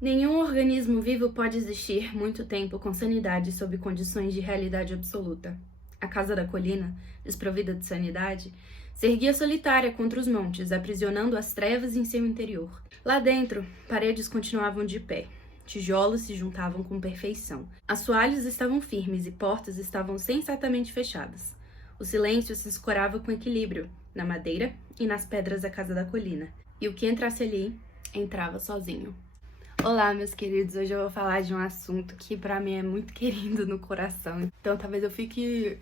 Nenhum organismo vivo pode existir muito tempo com sanidade sob condições de realidade absoluta. A Casa da Colina, desprovida de sanidade, se erguia solitária contra os montes, aprisionando as trevas em seu interior. Lá dentro, paredes continuavam de pé. Tijolos se juntavam com perfeição. Assoalhos estavam firmes e portas estavam sensatamente fechadas. O silêncio se escorava com equilíbrio, na madeira e nas pedras da Casa da Colina. E o que entrasse ali, entrava sozinho. Olá, meus queridos, hoje eu vou falar de um assunto que pra mim é muito querido no coração, então talvez eu fique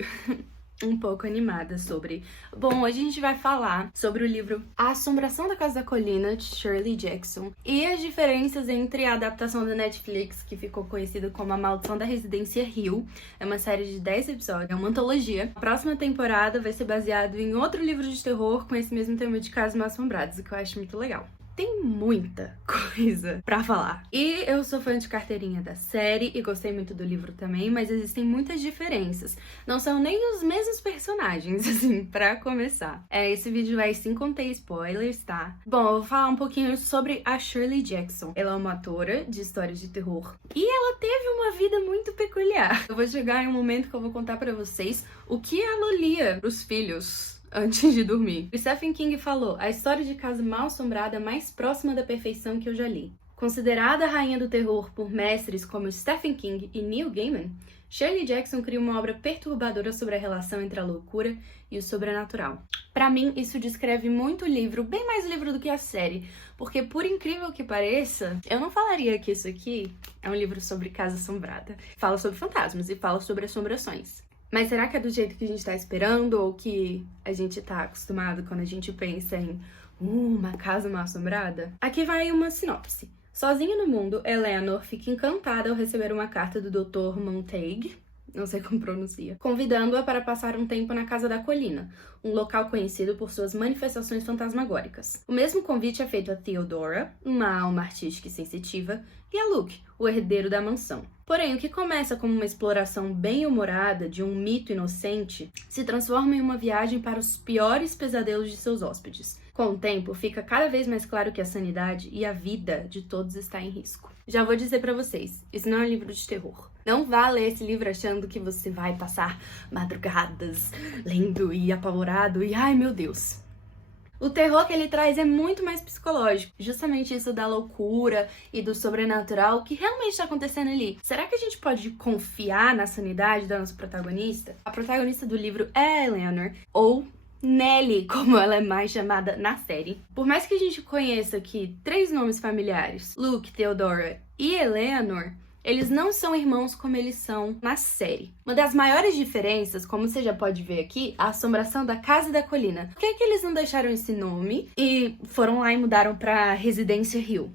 um pouco animada sobre. Bom, hoje a gente vai falar sobre o livro A Assombração da Casa da Colina, de Shirley Jackson, e as diferenças entre a adaptação da Netflix, que ficou conhecida como A Maldição da Residência Hill, é uma série de 10 episódios, é uma antologia. A próxima temporada vai ser baseado em outro livro de terror com esse mesmo tema de casos mal assombrados, o que eu acho muito legal. Tem muita coisa pra falar. E eu sou fã de carteirinha da série e gostei muito do livro também, mas existem muitas diferenças. Não são nem os mesmos personagens, assim, pra começar. Esse vídeo vai sim conter spoilers, tá? Bom, eu vou falar um pouquinho sobre a Shirley Jackson. Ela é uma atora de histórias de terror e ela teve uma vida muito peculiar. Eu vou chegar em um momento que eu vou contar pra vocês o que ela lia pros filhos antes de dormir. O Stephen King falou: a história de casa mal assombrada mais próxima da perfeição que eu já li. Considerada a rainha do terror por mestres como Stephen King e Neil Gaiman, Shirley Jackson cria uma obra perturbadora sobre a relação entre a loucura e o sobrenatural. Pra mim, isso descreve muito o livro, bem mais livro do que a série, porque por incrível que pareça, eu não falaria que isso aqui é um livro sobre casa assombrada. Fala sobre fantasmas e fala sobre assombrações. Mas será que é do jeito que a gente tá esperando ou que a gente tá acostumado quando a gente pensa em uma casa mal assombrada? Aqui vai uma sinopse. Sozinha no mundo, Eleanor fica encantada ao receber uma carta do Dr. Montague, não sei como pronuncia, convidando-a para passar um tempo na Casa da Colina, um local conhecido por suas manifestações fantasmagóricas. O mesmo convite é feito a Theodora, uma alma artística e sensitiva, e a Luke, o herdeiro da mansão. Porém, o que começa como uma exploração bem-humorada de um mito inocente se transforma em uma viagem para os piores pesadelos de seus hóspedes. Com o tempo, fica cada vez mais claro que a sanidade e a vida de todos está em risco. Já vou dizer pra vocês, isso não é um livro de terror. Não vá ler esse livro achando que você vai passar madrugadas lendo e apavorado e ai meu Deus. O terror que ele traz é muito mais psicológico. Justamente isso da loucura e do sobrenatural, o que realmente está acontecendo ali. Será que a gente pode confiar na sanidade da nossa protagonista? A protagonista do livro é a Eleanor, ou Nellie, como ela é mais chamada na série. Por mais que a gente conheça aqui 3 nomes familiares, Luke, Theodora e Eleanor, eles não são irmãos como eles são na série. Uma das maiores diferenças, como você já pode ver aqui, a Assombração da Casa da Colina. Por que eles não deixaram esse nome e foram lá e mudaram pra Residência Hill?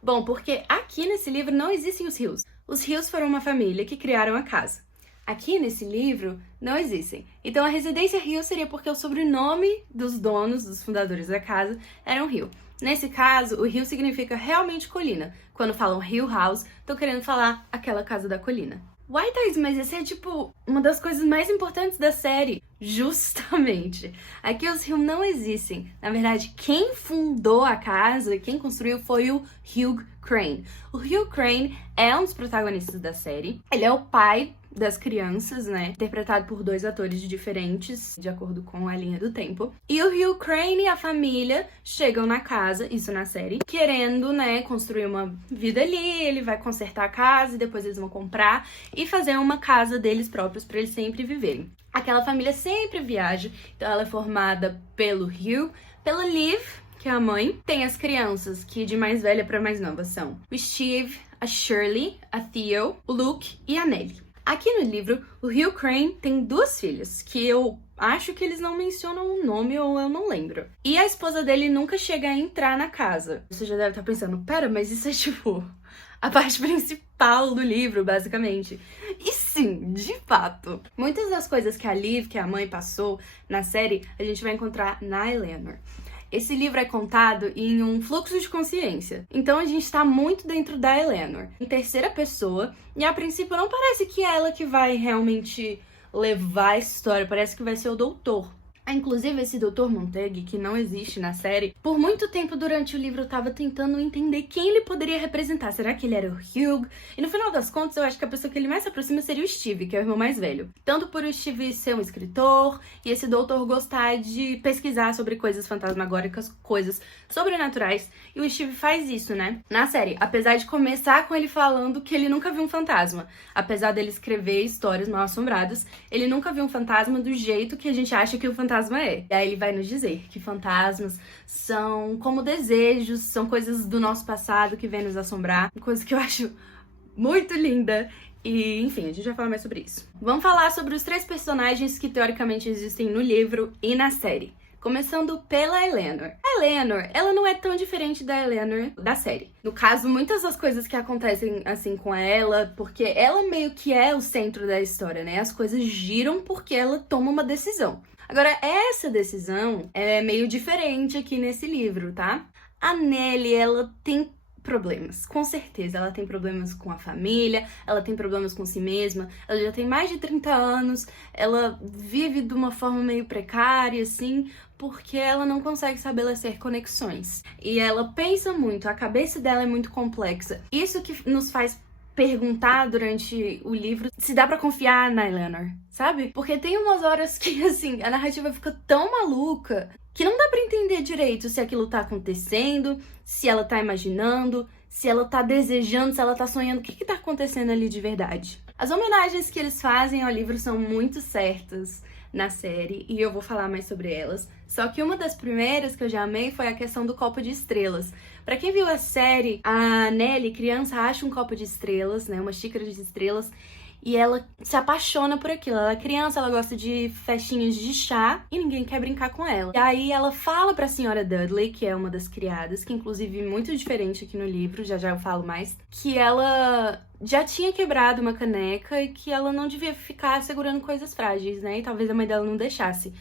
Bom, porque aqui nesse livro não existem os Hills. Os Hills foram uma família que criaram a casa. Aqui nesse livro não existem. Então a Residência Hill seria porque o sobrenome dos donos, dos fundadores da casa, eram Hill. Nesse caso, o Hill significa realmente colina. Quando falam Hill House, estão querendo falar aquela casa da colina. Uai, Thaís, mas essa é tipo uma das coisas mais importantes da série. Justamente. Aqui os Hill não existem. Na verdade, quem fundou a casa, quem construiu foi o Hugh Crane. O Hugh Crane é um dos protagonistas da série. Ele é o pai das crianças, né? Interpretado por 2 atores diferentes, de acordo com a linha do tempo. E o Hugh Crane e a família chegam na casa, isso na série, querendo, né, construir uma vida ali. Ele vai consertar a casa e depois eles vão comprar e fazer uma casa deles próprios para eles sempre viverem. Aquela família sempre viaja, então ela é formada pelo Hugh, pela Liv, que é a mãe. Tem as crianças, que de mais velha para mais nova são o Steve, a Shirley, a Theo, o Luke e a Nellie. Aqui no livro, o Hugh Crane tem 2 filhas, que eu acho que eles não mencionam o nome ou eu não lembro. E a esposa dele nunca chega a entrar na casa. Você já deve estar pensando, pera, mas isso é tipo a parte principal do livro, basicamente. E sim, de fato. Muitas das coisas que a Liv, que a mãe, passou na série, a gente vai encontrar na Eleanor. Esse livro é contado em um fluxo de consciência. Então a gente tá muito dentro da Eleanor, em terceira pessoa, e a princípio não parece que é ela que vai realmente levar essa história, parece que vai ser o doutor. Inclusive, esse Dr. Montague, que não existe na série, por muito tempo durante o livro eu tava tentando entender quem ele poderia representar. Será que ele era o Hugh? E no final das contas, eu acho que a pessoa que ele mais se aproxima seria o Steve, que é o irmão mais velho. Tanto por o Steve ser um escritor e esse doutor gostar de pesquisar sobre coisas fantasmagóricas, coisas sobrenaturais. E o Steve faz isso, né? Na série, apesar de começar com ele falando que ele nunca viu um fantasma. Apesar dele escrever histórias mal assombradas, ele nunca viu um fantasma do jeito que a gente acha que o fantasma é. E aí ele vai nos dizer que fantasmas são como desejos, são coisas do nosso passado que vem nos assombrar. Coisa que eu acho muito linda. E, enfim, a gente vai falar mais sobre isso. Vamos falar sobre os 3 personagens que teoricamente existem no livro e na série. Começando pela Eleanor. A Eleanor, ela não é tão diferente da Eleanor da série. No caso, muitas das coisas que acontecem assim com ela, porque ela meio que é o centro da história, né? As coisas giram porque ela toma uma decisão. Agora, essa decisão é meio diferente aqui nesse livro, tá? A Nellie, ela tem problemas, com certeza. Ela tem problemas com a família, ela tem problemas com si mesma, ela já tem mais de 30 anos, ela vive de uma forma meio precária, assim, porque ela não consegue estabelecer conexões. E ela pensa muito, a cabeça dela é muito complexa. Isso que nos faz perguntar durante o livro se dá pra confiar na Eleanor, sabe? Porque tem umas horas que, assim, a narrativa fica tão maluca que não dá pra entender direito se aquilo tá acontecendo, se ela tá imaginando, se ela tá desejando, se ela tá sonhando, o que tá acontecendo ali de verdade. As homenagens que eles fazem ao livro são muito certas na série, e eu vou falar mais sobre elas. Só que uma das primeiras que eu já amei foi a questão do copo de estrelas. Pra quem viu a série, a Nellie, criança, acha um copo de estrelas, né, uma xícara de estrelas, e ela se apaixona por aquilo. Ela é criança, ela gosta de festinhas de chá e ninguém quer brincar com ela. E aí ela fala pra senhora Dudley, que é uma das criadas, que inclusive é muito diferente aqui no livro, já já eu falo mais, que ela já tinha quebrado uma caneca e que ela não devia ficar segurando coisas frágeis, né? E talvez a mãe dela não deixasse.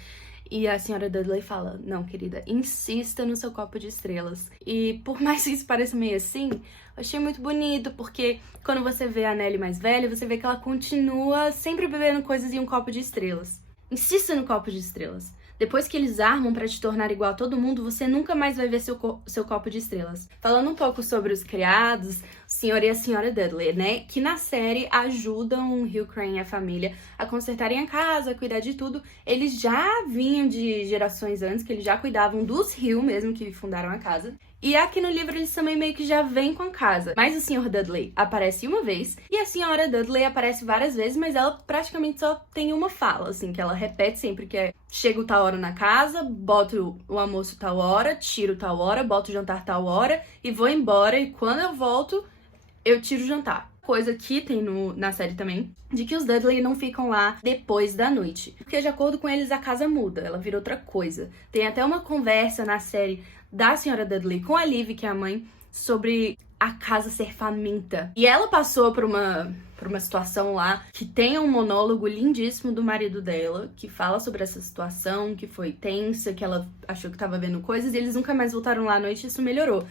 E a senhora Dudley fala, não, querida, insista no seu copo de estrelas. E por mais que isso pareça meio assim, eu achei muito bonito, porque quando você vê a Nellie mais velha, você vê que ela continua sempre bebendo coisas em um copo de estrelas. Insista no copo de estrelas. Depois que eles armam pra te tornar igual a todo mundo, você nunca mais vai ver seu copo de estrelas. Falando um pouco sobre os criados, o senhor e a senhora Dudley, né? Que na série ajudam o Hugh Crane e a família a consertarem a casa, a cuidar de tudo. Eles já vinham de gerações antes, que eles já cuidavam dos Hugh mesmo, que fundaram a casa. E aqui no livro eles também meio que já vêm com a casa. Mas o Sr. Dudley aparece uma vez e a Sra. Dudley aparece várias vezes, mas ela praticamente só tem uma fala, assim, que ela repete sempre, que é chego tal hora na casa, boto o almoço tal hora, tiro tal hora, boto o jantar tal hora e vou embora. E quando eu volto, eu tiro o jantar. Coisa que tem na série também, de que os Dudley não ficam lá depois da noite. Porque de acordo com eles a casa muda, ela vira outra coisa. Tem até uma conversa na série da Sra. Dudley com a Liv, que é a mãe, sobre a casa ser faminta. E ela passou por uma situação lá que tem um monólogo lindíssimo do marido dela, que fala sobre essa situação, que foi tensa, que ela achou que tava vendo coisas e eles nunca mais voltaram lá à noite e isso melhorou.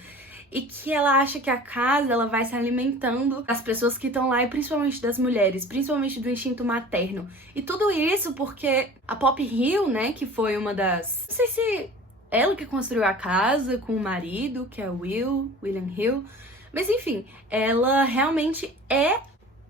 E que ela acha que a casa ela vai se alimentando das pessoas que estão lá e principalmente das mulheres, principalmente do instinto materno. E tudo isso porque a Poppy Hill, né, que foi uma das... Não sei se ela que construiu a casa com o marido, que é o William Hill. Mas enfim, ela realmente é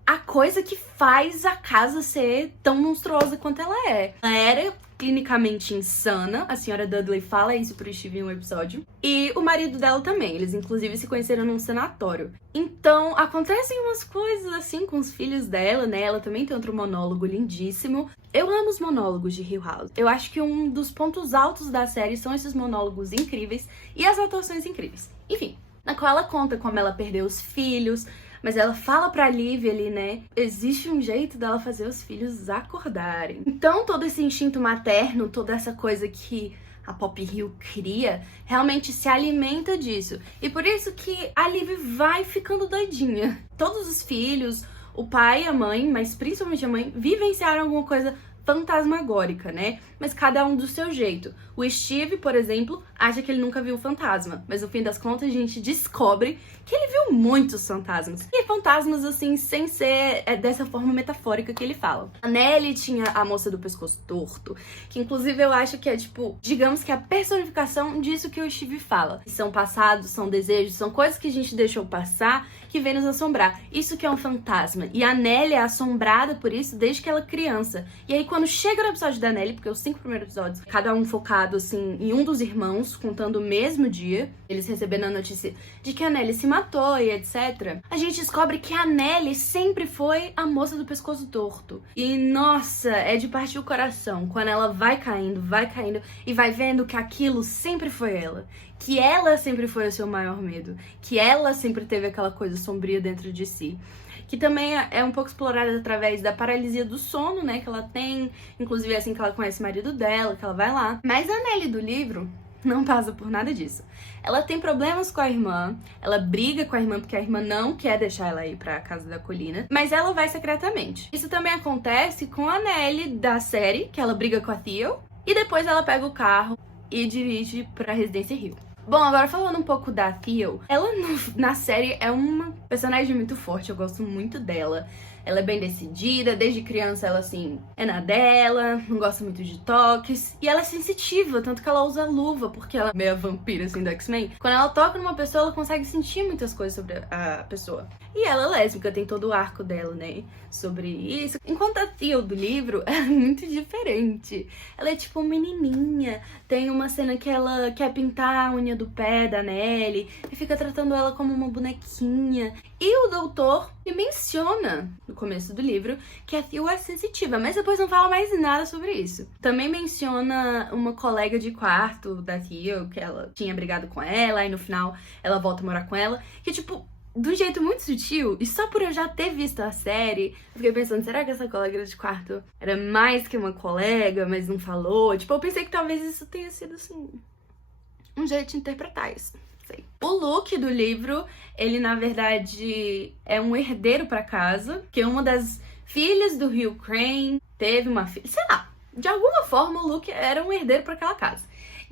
a coisa que faz a casa ser tão monstruosa quanto ela é. Ela era clinicamente insana, a senhora Dudley fala isso pro Steve em um episódio, e o marido dela também, eles inclusive se conheceram num sanatório. Então, acontecem umas coisas assim com os filhos dela, né, ela também tem outro monólogo lindíssimo. Eu amo os monólogos de Hill House, eu acho que um dos pontos altos da série são esses monólogos incríveis e as atuações incríveis. Enfim, na qual ela conta como ela perdeu os filhos, mas ela fala pra Liv ali, né, existe um jeito dela fazer os filhos acordarem. Então todo esse instinto materno, toda essa coisa que a Poppy Hill cria, realmente se alimenta disso. E por isso que a Liv vai ficando doidinha. Todos os filhos, o pai e a mãe, mas principalmente a mãe, vivenciaram alguma coisa fantasmagórica, né? Mas cada um do seu jeito. O Steve, por exemplo, acha que ele nunca viu um fantasma, mas no fim das contas a gente descobre que ele viu muitos fantasmas. E fantasmas, assim, sem ser dessa forma metafórica que ele fala. A Nellie tinha a moça do pescoço torto, que inclusive eu acho que é, tipo, digamos que a personificação disso que o Steve fala. São passados, são desejos, são coisas que a gente deixou passar, que vem nos assombrar. Isso que é um fantasma. E a Nellie é assombrada por isso desde que ela é criança. E aí quando chega no episódio da Nellie, porque os 5 primeiros episódios, cada um focado, assim, em um dos irmãos, contando o mesmo dia, eles recebendo a notícia de que a Nellie se matou e etc. A gente descobre que a Nellie sempre foi a moça do pescoço torto. E, nossa, é de partir o coração. Quando ela vai caindo e vai vendo que aquilo sempre foi ela. Que ela sempre foi o seu maior medo. Que ela sempre teve aquela coisa sombria dentro de si. Que também é um pouco explorada através da paralisia do sono, né, que ela tem. Inclusive é assim que ela conhece o marido dela, que ela vai lá. Mas a Nellie do livro não passa por nada disso. Ela tem problemas com a irmã, ela briga com a irmã porque a irmã não quer deixar ela ir pra casa da colina, mas ela vai secretamente. Isso também acontece com a Nellie da série, que ela briga com a Theo, e depois ela pega o carro e dirige pra Residência Hill. Bom, agora falando um pouco da Theo, ela na série é uma personagem muito forte, eu gosto muito dela. Ela é bem decidida, desde criança ela, assim, é na dela, não gosta muito de toques. E ela é sensitiva, tanto que ela usa luva, porque ela é meio vampira, assim, do X-Men. Quando ela toca numa pessoa, ela consegue sentir muitas coisas sobre a pessoa. E ela é lésbica, tem todo o arco dela, né, sobre isso. Enquanto a Theo do livro é muito diferente. Ela é tipo menininha, tem uma cena que ela quer pintar a unha do pé da Nellie e fica tratando ela como uma bonequinha. E o doutor me menciona, no começo do livro, que a Theo é sensitiva, mas depois não fala mais nada sobre isso. Também menciona uma colega de quarto da Theo, que ela tinha brigado com ela, e no final ela volta a morar com ela, que tipo, de um jeito muito sutil, e só por eu já ter visto a série, eu fiquei pensando, será que essa colega de quarto era mais que uma colega, mas não falou? Tipo, eu pensei que talvez isso tenha sido, assim, um jeito de interpretar isso. O Luke do livro, ele na verdade é um herdeiro pra casa, que uma das filhas do Hugh Crane teve uma filha, sei lá, de alguma forma o Luke era um herdeiro pra aquela casa.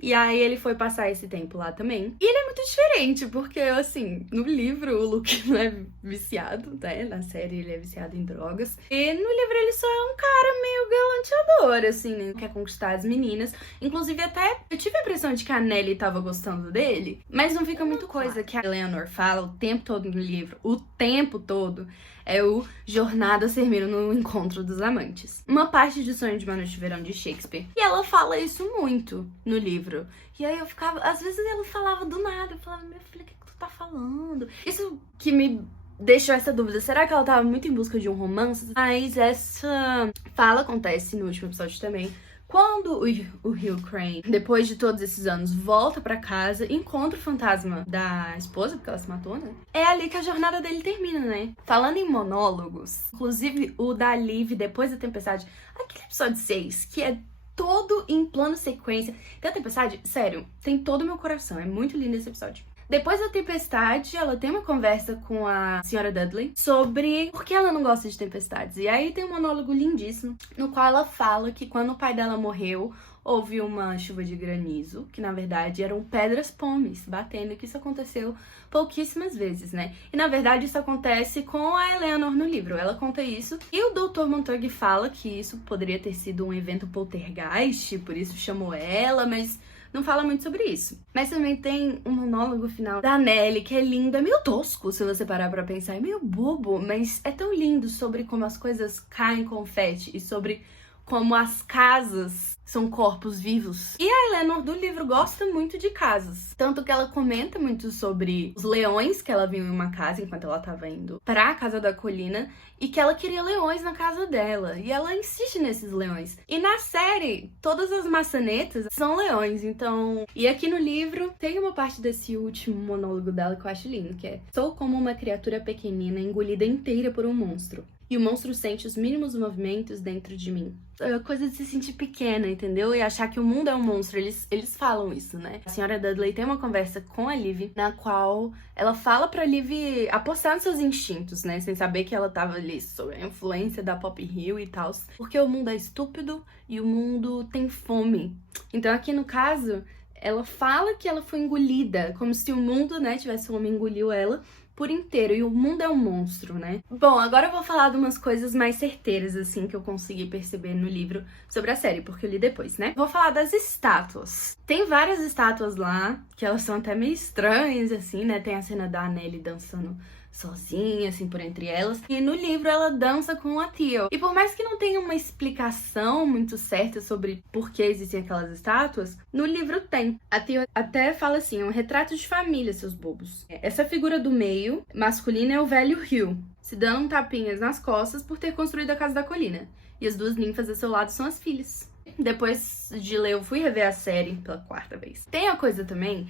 E aí ele foi passar esse tempo lá também. E ele é muito diferente, porque, assim, no livro o Luke não é viciado, né? Na série ele é viciado em drogas. E no livro ele só é um cara meio galanteador, assim, né? Quer conquistar as meninas. Inclusive, até eu tive a impressão de que a Nellie tava gostando dele, mas não fica muito coisa que a Eleanor fala o tempo todo no livro. O tempo todo. É o Jornada Sermino no Encontro dos Amantes. Uma parte de Sonho de uma Noite de Verão de Shakespeare. E ela fala isso muito no livro. E aí eu ficava... Às vezes ela falava do nada. Eu falava, minha filha, o que tu tá falando? Isso que me deixou essa dúvida. Será que ela tava muito em busca de um romance? Mas essa fala acontece no último episódio também. Quando o Hugh Crane, depois de todos esses anos, volta pra casa, encontra o fantasma da esposa, porque ela se matou, né? É ali que a jornada dele termina, né? Falando em monólogos, inclusive o da Liv depois da tempestade, aquele episódio 6, que é todo em plano sequência. Da tempestade, sério, tem todo o meu coração, é muito lindo esse episódio. Depois da tempestade, ela tem uma conversa com a senhora Dudley sobre por que ela não gosta de tempestades. E aí tem um monólogo lindíssimo, no qual ela fala que quando o pai dela morreu, houve uma chuva de granizo, que na verdade eram pedras pomes batendo, e que isso aconteceu pouquíssimas vezes, né? E na verdade isso acontece com a Eleanor no livro, ela conta isso, e o Dr. Montague fala que isso poderia ter sido um evento poltergeist, por isso chamou ela, mas não fala muito sobre isso. Mas também tem um monólogo final da Nellie, que é lindo, é meio tosco se você parar pra pensar, é meio bobo, mas é tão lindo sobre como as coisas caem confete e sobre como as casas são corpos vivos. E a Eleanor do livro gosta muito de casas. Tanto que ela comenta muito sobre os leões que ela viu em uma casa enquanto ela tava indo pra casa da colina. E que ela queria leões na casa dela. E ela insiste nesses leões. E na série, todas as maçanetas são leões. Então... E aqui no livro, tem uma parte desse último monólogo dela que eu acho lindo. Que é: sou como uma criatura pequenina engolida inteira por um monstro. E o monstro sente os mínimos movimentos dentro de mim. É coisa de se sentir pequena, entendeu? E achar que o mundo é um monstro. Eles falam isso, né? A senhora Dudley tem uma conversa com a Liv, na qual ela fala pra Liv apostar nos seus instintos, né? Sem saber que ela tava ali sob a influência da Pop Hill e tal. Porque o mundo é estúpido e o mundo tem fome. Então aqui no caso... ela fala que ela foi engolida, como se o mundo, né, tivesse um homem engoliu ela por inteiro, e o mundo é um monstro, né? Bom, agora eu vou falar de umas coisas mais certeiras, assim, que eu consegui perceber no livro sobre a série, porque eu li depois, né? Vou falar das estátuas. Tem várias estátuas lá, que elas são até meio estranhas, assim, né? Tem a cena da Nellie dançando sozinha, assim, por entre elas. E no livro ela dança com a Theo. E por mais que não tenha uma explicação muito certa sobre por que existem aquelas estátuas, no livro tem. A Theo até fala assim, é um retrato de família, seus bobos. Essa figura do meio, masculina, é o velho Hugh, se dando tapinhas nas costas por ter construído a Casa da Colina. E as duas ninfas a seu lado são as filhas. Depois de ler, eu fui rever a série pela 4ª vez. Tem a coisa também,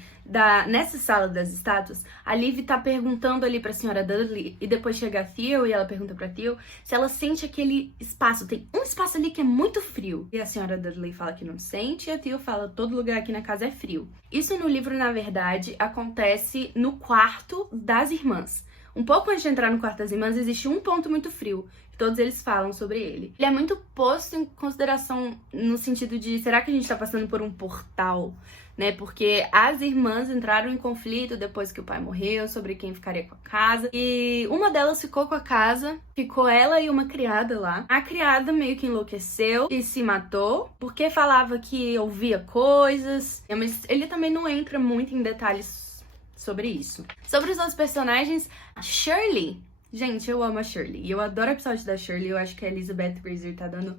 nessa sala das estátuas, a Liv tá perguntando ali pra senhora Dudley, e depois chega a Theo, e ela pergunta pra Theo, se ela sente aquele espaço. Tem um espaço ali que é muito frio. E a senhora Dudley fala que não sente, e a Theo fala, todo lugar aqui na casa é frio. Isso no livro, na verdade, acontece no quarto das irmãs. Um pouco antes de entrar no quarto das irmãs, existe um ponto muito frio. Todos eles falam sobre ele. Ele é muito posto em consideração no sentido de, será que a gente tá passando por um portal, né? Porque as irmãs entraram em conflito depois que o pai morreu, sobre quem ficaria com a casa. E uma delas ficou com a casa, ficou ela e uma criada lá. A criada meio que enlouqueceu e se matou, porque falava que ouvia coisas. Mas ele também não entra muito em detalhes sobre isso. Sobre os outros personagens, a Shirley. Gente, eu amo a Shirley. E eu adoro o episódio da Shirley. Eu acho que a Elizabeth Fraser tá dando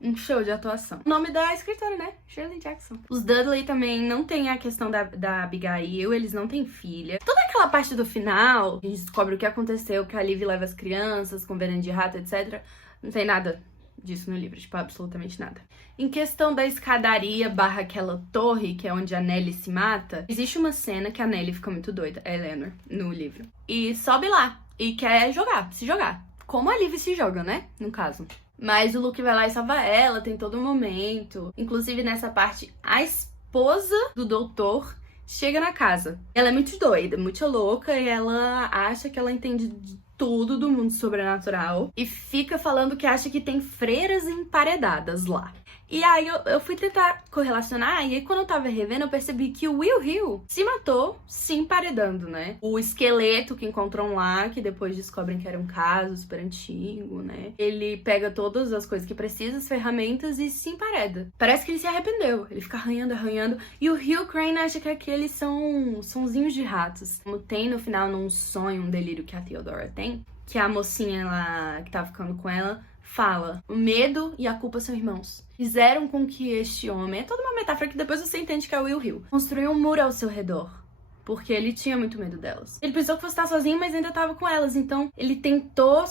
um show de atuação. O nome da escritora, né? Shirley Jackson. Os Dudley também não tem a questão da Abigail. Eles não têm filha. Toda aquela parte do final, a gente descobre o que aconteceu, que a Liv leva as crianças com veneno de rato, etc. Não tem nada disso no livro. Tipo, absolutamente nada. Em questão da escadaria / aquela torre, que é onde a Nellie se mata, existe uma cena que a Nellie fica muito doida, a Eleanor, no livro. E sobe lá. E quer se jogar. Como a Liv se joga, né? No caso. Mas o Luke vai lá e salva ela, tem todo um momento. Inclusive, nessa parte, a esposa do doutor chega na casa. Ela é muito doida, muito louca, e ela acha que ela entende de tudo do mundo sobrenatural. E fica falando que acha que tem freiras emparedadas lá. E aí eu fui tentar correlacionar, e aí quando eu tava revendo eu percebi que o Will Hill se matou se emparedando, né? O esqueleto que encontram lá, que depois descobrem que era um caso super antigo, né? Ele pega todas as coisas que precisa, as ferramentas, e se empareda. Parece que ele se arrependeu, ele fica arranhando, e o Hugh Crane acha que aqueles são sonzinhos de ratos. Como tem no final num sonho, um delírio que a Theodora tem, que a mocinha lá que tava ficando com ela fala, o medo e a culpa são irmãos. Fizeram com que este homem, é toda uma metáfora que depois você entende que é o Will Hill, construiu um muro ao seu redor, porque ele tinha muito medo delas. Ele pensou que fosse estar sozinho, mas ainda estava com elas, então ele tentou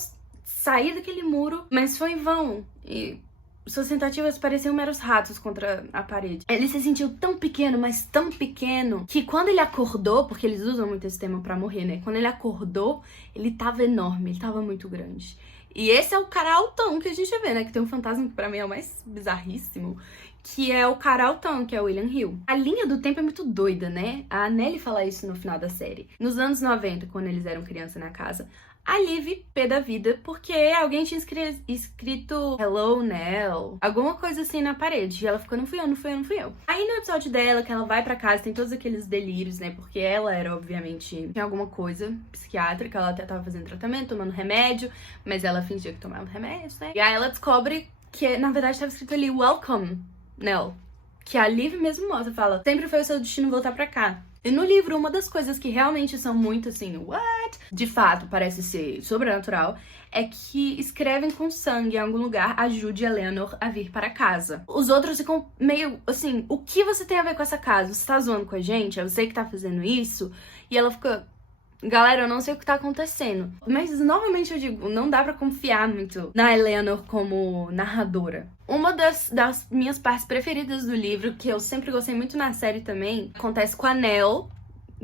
sair daquele muro, mas foi em vão, e suas tentativas pareciam meros ratos contra a parede. Ele se sentiu tão pequeno, mas tão pequeno, que quando ele acordou, porque eles usam muito esse tema pra morrer, né? Quando ele acordou, ele tava enorme, ele tava muito grande. E esse é o cara altão que a gente vê, né? Que tem um fantasma que pra mim é o mais bizarríssimo, que é o cara altão, que é o William Hill. A linha do tempo é muito doida, né? A Nellie fala isso no final da série. Nos anos 90, quando eles eram criança na casa, a Liv, pé da vida, porque alguém tinha escrito Hello, Nell, alguma coisa assim na parede. E ela ficou, não fui eu. Aí no episódio dela, que ela vai pra casa, tem todos aqueles delírios, né? Porque ela era, obviamente, tinha alguma coisa psiquiátrica, ela até tava fazendo tratamento, tomando remédio, mas ela fingia que tomava remédio, né? E aí ela descobre que, na verdade, tava escrito ali, Welcome, Nell. Que a Liv mesmo mostra, fala, sempre foi o seu destino voltar pra cá. E no livro, uma das coisas que realmente são muito assim, what? De fato, parece ser sobrenatural, é que escrevem com sangue em algum lugar, ajude a Eleanor a vir para casa. Os outros ficam meio assim, o que você tem a ver com essa casa? Você tá zoando com a gente? É você que tá fazendo isso? E ela fica, galera, eu não sei o que tá acontecendo. Mas, novamente, eu digo, não dá pra confiar muito na Eleanor como narradora. Uma das minhas partes preferidas do livro, que eu sempre gostei muito na série também, acontece com a Nell,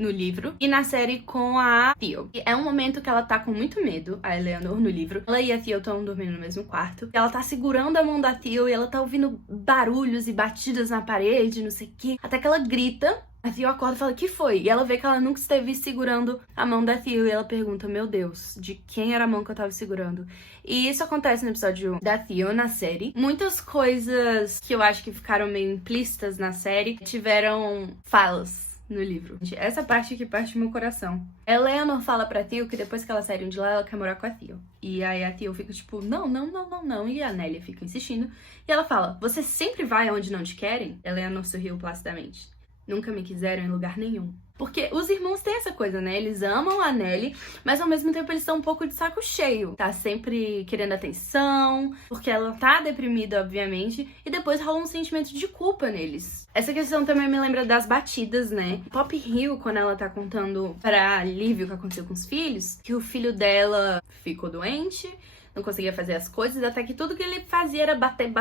no livro, e na série com a Theo. E é um momento que ela tá com muito medo, a Eleanor, no livro. Ela e a Theo estão dormindo no mesmo quarto. E ela tá segurando a mão da Theo e ela tá ouvindo barulhos e batidas na parede, não sei o quê. Até que ela grita. A Theo acorda e fala, que foi? E ela vê que ela nunca esteve segurando a mão da Theo. E ela pergunta, meu Deus, de quem era a mão que eu tava segurando? E isso acontece no episódio da Theo, na série. Muitas coisas que eu acho que ficaram meio implícitas na série tiveram falas no livro. Essa parte que parte meu coração. Eleanor fala pra Theo que depois que elas saíram de lá, ela quer morar com a Theo. E aí a Theo fica tipo, não. E a Nellie fica insistindo. E ela fala, você sempre vai onde não te querem? Eleanor sorriu placidamente. Nunca me quiseram em lugar nenhum. Porque os irmãos têm essa coisa, né? Eles amam a Nellie, mas ao mesmo tempo eles estão um pouco de saco cheio. Tá sempre querendo atenção, porque ela tá deprimida, obviamente, e depois rola um sentimento de culpa neles. Essa questão também me lembra das batidas, né? Poppy Hill, quando ela tá contando pra Liv o que aconteceu com os filhos, que o filho dela ficou doente, não conseguia fazer as coisas, até que tudo que ele fazia era bater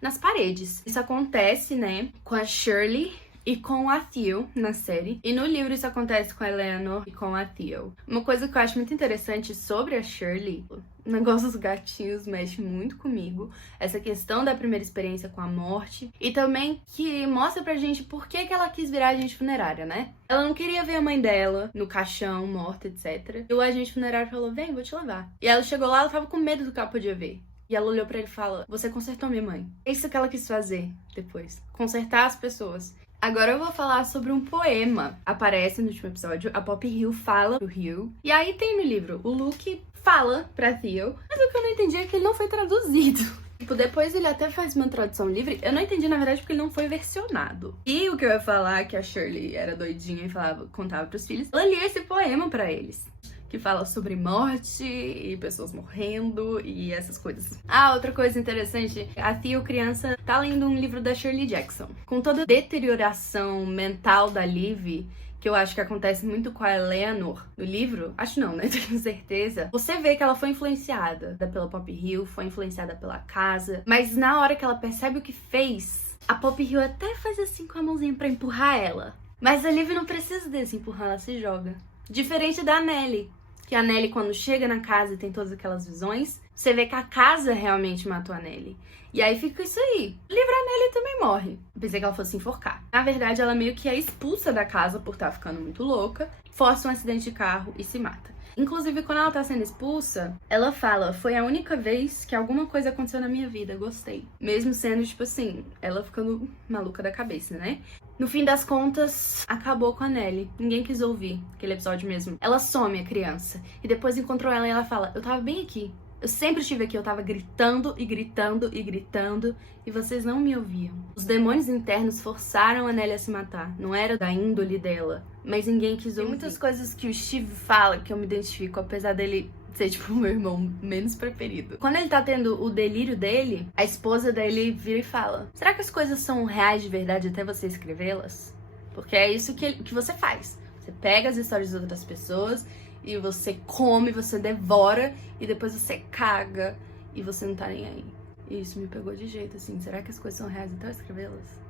nas paredes. Isso acontece, né, com a Shirley e com a Theo na série. E no livro isso acontece com a Eleanor e com a Theo. Uma coisa que eu acho muito interessante sobre a Shirley, o negócio dos gatinhos mexe muito comigo. Essa questão da primeira experiência com a morte. E também que mostra pra gente por que ela quis virar agente funerária, né? Ela não queria ver a mãe dela no caixão, morta, etc. E o agente funerário falou, vem, vou te levar. E ela chegou lá, ela tava com medo do que ela podia ver. E ela olhou pra ele e falou, você consertou minha mãe. É isso que ela quis fazer depois. Consertar as pessoas. Agora eu vou falar sobre um poema. Aparece no último episódio, a Poppy Hill fala pro Hugh. E aí tem no livro, o Luke fala pra Theo. Mas o que eu não entendi é que ele não foi traduzido. Tipo, depois ele até faz uma tradução livre. Eu não entendi, na verdade, porque ele não foi versionado. E o que eu ia falar, que a Shirley era doidinha e contava pros filhos. Ela lia esse poema pra eles. Que fala sobre morte e pessoas morrendo e essas coisas. Ah, outra coisa interessante, a Theo criança tá lendo um livro da Shirley Jackson. Com toda a deterioração mental da Liv, que eu acho que acontece muito com a Eleanor no livro, acho não, né? Tenho certeza. Você vê que ela foi influenciada pela Poppy Hill, foi influenciada pela casa, mas na hora que ela percebe o que fez, a Poppy Hill até faz assim com a mãozinha pra empurrar ela. Mas a Liv não precisa desse empurrar, ela se joga. Diferente da Nellie. Que a Nellie, quando chega na casa e tem todas aquelas visões, você vê que a casa realmente matou a Nellie. E aí fica isso aí. Livra a Nellie também morre. Eu pensei que ela fosse enforcar. Na verdade, ela meio que é expulsa da casa por estar ficando muito louca, força um acidente de carro e se mata. Inclusive, quando ela tá sendo expulsa, ela fala, foi a única vez que alguma coisa aconteceu na minha vida, gostei. Mesmo sendo, tipo assim, ela ficando maluca da cabeça, né? No fim das contas, acabou com a Nellie. Ninguém quis ouvir aquele episódio mesmo. Ela some, a criança. E depois encontrou ela e ela fala, eu tava bem aqui. Eu sempre estive aqui, eu tava gritando e gritando e gritando. E vocês não me ouviam. Os demônios internos forçaram a Nellie a se matar. Não era da índole dela. Mas ninguém quis ouvir. Tem muitas coisas que o Steve fala que eu me identifico, apesar dele ser, tipo, o meu irmão menos preferido. Quando ele tá tendo o delírio dele, a esposa dele vira e fala, será que as coisas são reais de verdade até você escrevê-las? Porque é isso que você faz. Você pega as histórias das outras pessoas e você come, você devora e depois você caga e você não tá nem aí. E isso me pegou de jeito, assim. Será que as coisas são reais até eu escrevê-las?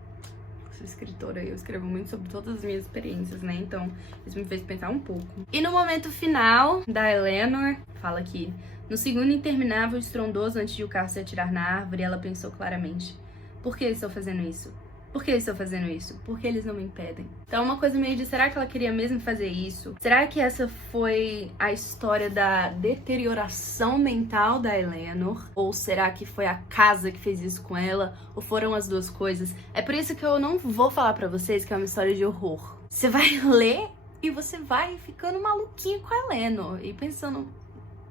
Sou escritora e eu escrevo muito sobre todas as minhas experiências, né? Então, isso me fez pensar um pouco. E no momento final da Eleanor, fala que no segundo interminável estrondoso antes de o carro se atirar na árvore, ela pensou claramente, por que estou fazendo isso? Por que estou fazendo isso? Por que eles não me impedem? Então, uma coisa meio de, será que ela queria mesmo fazer isso? Será que essa foi a história da deterioração mental da Eleanor? Ou será que foi a casa que fez isso com ela? Ou foram as duas coisas? É por isso que eu não vou falar pra vocês que é uma história de horror. Você vai ler e você vai ficando maluquinho com a Eleanor e pensando,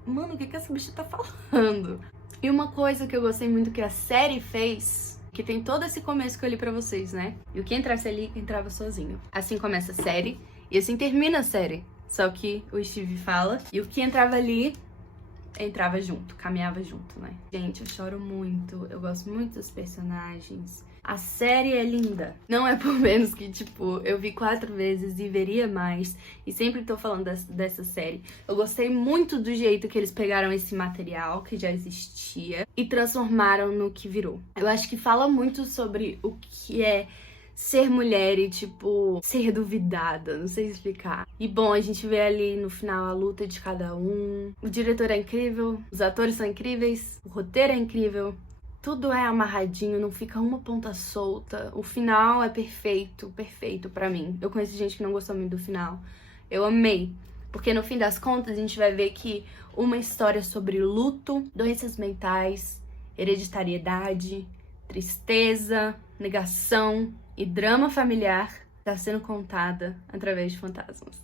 mano, o que essa bicha tá falando? E uma coisa que eu gostei muito que a série fez, que tem todo esse começo que eu li pra vocês, né? E o que entrasse ali, entrava sozinho. Assim começa a série, e assim termina a série. Só que o Steve fala, e o que entrava ali, entrava junto, caminhava junto, né? Gente, eu choro muito, eu gosto muito dos personagens. A série é linda. Não é por menos que, tipo, eu vi 4 vezes e veria mais. E sempre tô falando dessa série. Eu gostei muito do jeito que eles pegaram esse material que já existia e transformaram no que virou. Eu acho que fala muito sobre o que é ser mulher e, tipo, ser duvidada, não sei explicar. E bom, a gente vê ali no final a luta de cada um. O diretor é incrível, os atores são incríveis, o roteiro é incrível. Tudo é amarradinho, não fica uma ponta solta. O final é perfeito, perfeito pra mim. Eu conheço gente que não gostou muito do final. Eu amei. Porque no fim das contas a gente vai ver que uma história sobre luto, doenças mentais, hereditariedade, tristeza, negação e drama familiar está sendo contada através de fantasmas.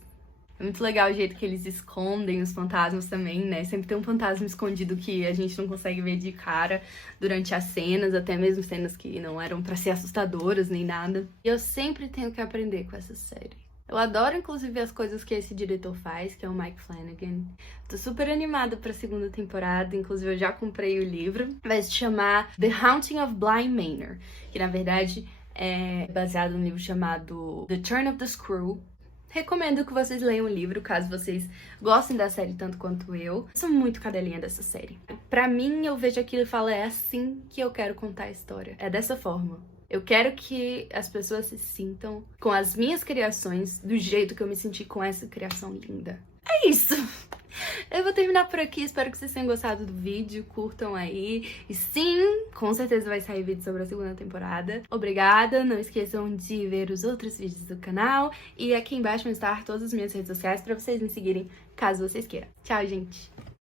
É muito legal o jeito que eles escondem os fantasmas também, né? Sempre tem um fantasma escondido que a gente não consegue ver de cara durante as cenas, até mesmo cenas que não eram pra ser assustadoras nem nada. E eu sempre tenho que aprender com essa série. Eu adoro, inclusive, as coisas que esse diretor faz, que é o Mike Flanagan. Tô super animada pra segunda temporada, inclusive eu já comprei o livro. Vai se chamar The Haunting of Bly Manor, que na verdade é baseado num livro chamado The Turn of the Screw. Recomendo que vocês leiam o livro, caso vocês gostem da série tanto quanto eu. Eu sou muito cadelinha dessa série. Pra mim, eu vejo aquilo e falo, é assim que eu quero contar a história. É dessa forma. Eu quero que as pessoas se sintam com as minhas criações do jeito que eu me senti com essa criação linda. É isso! Eu vou terminar por aqui, espero que vocês tenham gostado do vídeo, curtam aí. E sim, com certeza vai sair vídeo sobre a segunda temporada. Obrigada, não esqueçam de ver os outros vídeos do canal. E aqui embaixo vão estar todas as minhas redes sociais pra vocês me seguirem, caso vocês queiram. Tchau, gente!